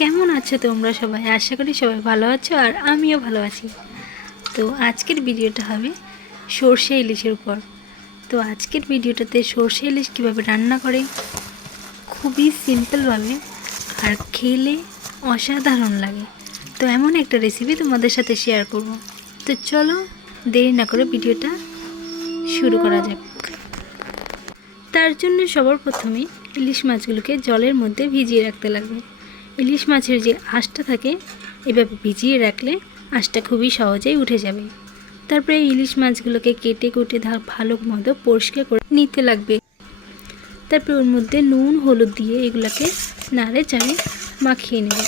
কেমন আছো তোমরা সবাই? আশা করি সবাই ভালো আছো আর আমিও ভালো আছি। তো আজকের ভিডিওটা হবে সর্ষে ইলিশের উপর। তো আজকের ভিডিওটাতে সর্ষে ইলিশ কীভাবে রান্না করে খুবই সিম্পলভাবে আর খেলে অসাধারণ লাগে। তো এমন একটা রেসিপি তোমাদের সাথে শেয়ার করব। তো চলো দেরি না করে ভিডিওটা শুরু করা যাক। তার জন্য সবার প্রথমে ইলিশ মাছগুলোকে জলের মধ্যে ভিজিয়ে রাখতে লাগবে। ইলিশ মাছের যে আঁশটা থাকে এভাবে ভিজিয়ে রাখলে আঁশটা খুবই সহজেই উঠে যাবে। তারপরে ইলিশ মাছগুলোকে কেটে কুটে ভালো মতো পরিষ্কার করে নিতে লাগবে। তারপরে ওর মধ্যে নুন হলুদ দিয়ে এগুলোকে নাড়ে চাড়ে মাখিয়ে নেব।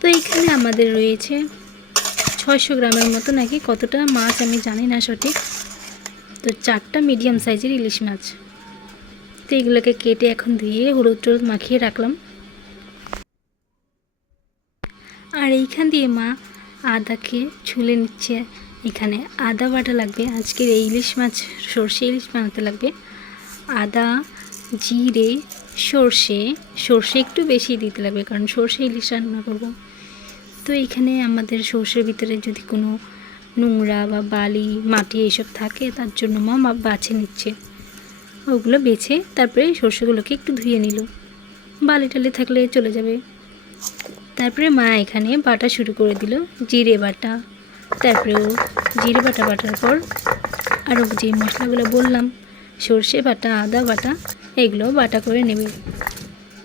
তো এখানে আমাদের রয়েছে 600 গ্রামের মতো নাকি কতটা মাছ আমি জানি না সঠিক। তো 4টা মিডিয়াম সাইজের ইলিশ মাছ। তো এগুলোকে কেটে এখন ধুয়ে হলুদ টলুদ মাখিয়ে রাখলাম। আর এইখান দিয়ে মা আদাকে ছুলে নিচ্ছে। এখানে আদা বাটা লাগবে, আজকের এই ইলিশ মাছ সর্ষে ইলিশ বানাতে লাগবে। আদা, জিরে, সর্ষে একটু বেশি দিতে লাগবে কারণ সর্ষে ইলিশ রান্না করব। তো এইখানে আমাদের সর্ষের ভিতরে যদি কোনো নোংরা বা বালি মাটি এইসব থাকে তার জন্য মা বাছে নিচ্ছে। ওগুলো বেছে তারপরে সর্ষেগুলোকে একটু ধুয়ে নিল, বালি টালি থাকলে চলে যাবে। তারপরে মা এখানে বাটা শুরু করে দিল, জিরে বাটা। তারপরেও জিরে বাটা বাটার পর আরও যে মশলাগুলো বললাম সর্ষে বাটা, আদা বাটা, এগুলো বাটা করে নেবে।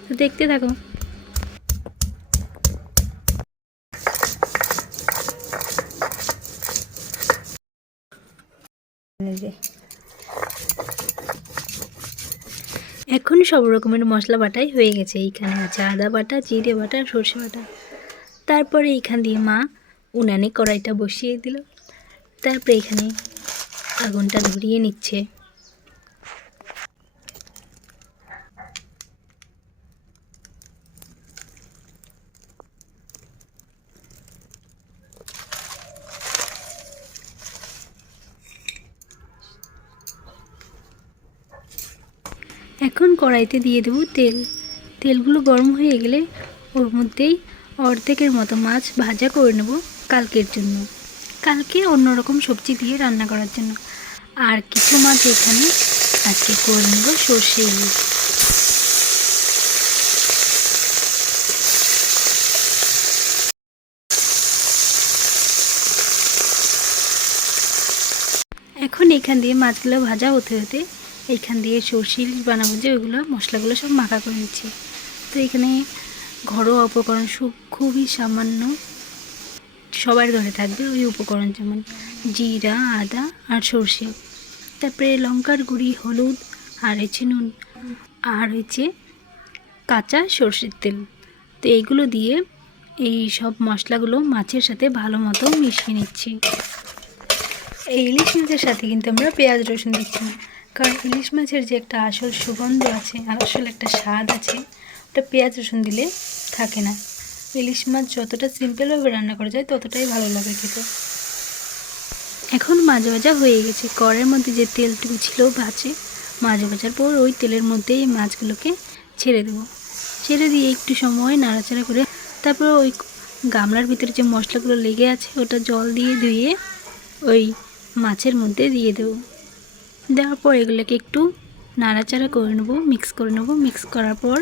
তো দেখতে থাকো। এখন সব রকমের মশলা বাটাই হয়ে গেছে। এইখানে আছে আদা বাটা, জিরে বাটা, সর্ষে বাটা। তারপরে এইখান দিয়ে মা উনানে কড়াইটা বসিয়ে দিল। তারপরে এখানে আগুনটা ধরিয়ে নিচ্ছে। এখন কড়াইতে দিয়ে দেবো তেল। তেলগুলো গরম হয়ে গেলে ওর মধ্যেই অর্ধেকের মতো মাছ ভাজা করে নেব কালকের জন্য, কালকে অন্যরকম সবজি দিয়ে রান্না করার জন্য। আর কিছু মাছ এখানে আজকে করে নেব সর্ষে ইলিশ। এখন এখান দিয়ে মাছগুলো ভাজা হতে হতে এইখান দিয়ে সর্ষে ইলিশ বানাবো যে ওইগুলো মশলাগুলো সব মাখা করে নিচ্ছি। তো এখানে ঘরোয়া উপকরণ খুবই সামান্য, সবার ঘরে থাকবে ওই উপকরণ, যেমন জিরা, আদা আর সর্ষে, তারপরে লঙ্কার গুঁড়ি, হলুদ, আর হচ্ছে নুন, আর হচ্ছে কাঁচা সর্ষের তেল। তো এইগুলো দিয়ে এই সব মশলাগুলো মাছের সাথে ভালো মতো মিশিয়ে নিচ্ছি। এই ইলিশ মাছের সাথে কিন্তু আমরা পেঁয়াজ রসুন দিচ্ছি না, কারণ ইলিশ মাছের যে একটা আসল সুগন্ধ আছে আর আসল একটা স্বাদ আছে ওটা পেঁয়াজ রসুন দিলে থাকে না। ইলিশ মাছ যতটা সিম্পলভাবে রান্না করা যায় ততটাই ভালো লাগে খেতে। এখন মাছ ভাজা হয়ে গেছে। কড়াইয়ের মধ্যে যে তেলটুকু ছিল মাছ ভাজার পর ওই তেলের মধ্যেই মাছগুলোকে ছেড়ে দেবো। ছেড়ে দিয়ে একটু সময় নাড়াচাড়া করে তারপর ওই গামলার ভিতরে যে মশলাগুলো লেগে আছে ওটা জল দিয়ে ধুয়ে ওই মাছের মধ্যে দিয়ে দেবো। দেওয়ার পর এগুলোকে একটু নাড়াচাড়া করে নেবো, মিক্স করে নেবো। মিক্স করার পর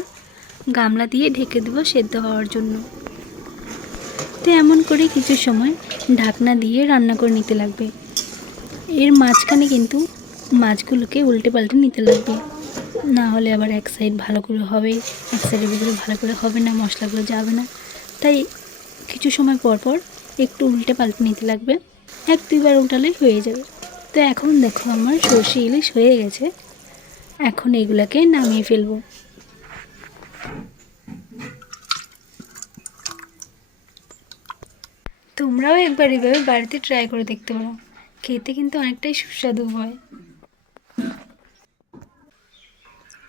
গামলা দিয়ে ঢেকে দেবো সেদ্ধ হওয়ার জন্য। তো এমন করে কিছু সময় ঢাকনা দিয়ে রান্না করে নিতে লাগবে। এর মাঝখানে কিন্তু মাছগুলোকে উল্টে পাল্টে নিতে লাগবে, না হলে আবার এক সাইড ভালো করে হবে, এক সাইডের ভিতরে ভালো করে হবে না, মশলাগুলো যাবে না। তাই কিছু সময় পর পর একটু উল্টে পাল্টে নিতে লাগবে, 1-2 বার উল্টালেই হয়ে যাবে। তো এখন দেখো আমার সর্ষে ইলিশ হয়ে গেছে। এখন এগুলাকে নামিয়ে ফেলবো। তোমরাও একবার এভাবে বাড়িতে ট্রাই করে দেখতে পারো, খেতে কিন্তু অনেকটাই সুস্বাদু হয়।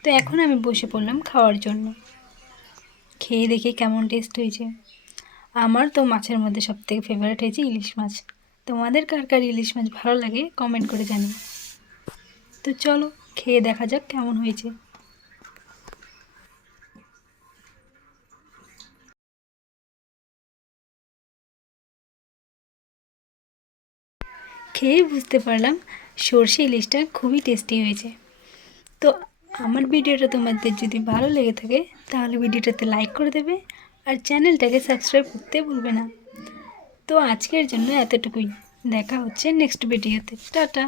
তো এখন আমি বসে পড়লাম খাওয়ার জন্য। খেয়ে দেখি কেমন টেস্ট হয়েছে। আমার তো মাছের মধ্যে সবথেকে ফেভারিট হয়েছে ইলিশ মাছ। তোমাদের কার কার ইলিশ মাছ ভালো লাগে কমেন্ট করে জানিও। তো চলো খেয়ে দেখা যাক কেমন হয়েছে। খেয়ে বুঝতে পারলাম সর্ষে ইলিশটা খুবই টেস্টি হয়েছে। তো আমার ভিডিওটা তোমাদের যদি ভালো লেগে থাকে তাহলে ভিডিওটাতে লাইক করে দেবে আর চ্যানেলটাকে সাবস্ক্রাইব করতে ভুলবে না। তো আজকের জন্য এতটুকুই, দেখা হচ্ছে নেক্সট ভিডিওতে। টাটা।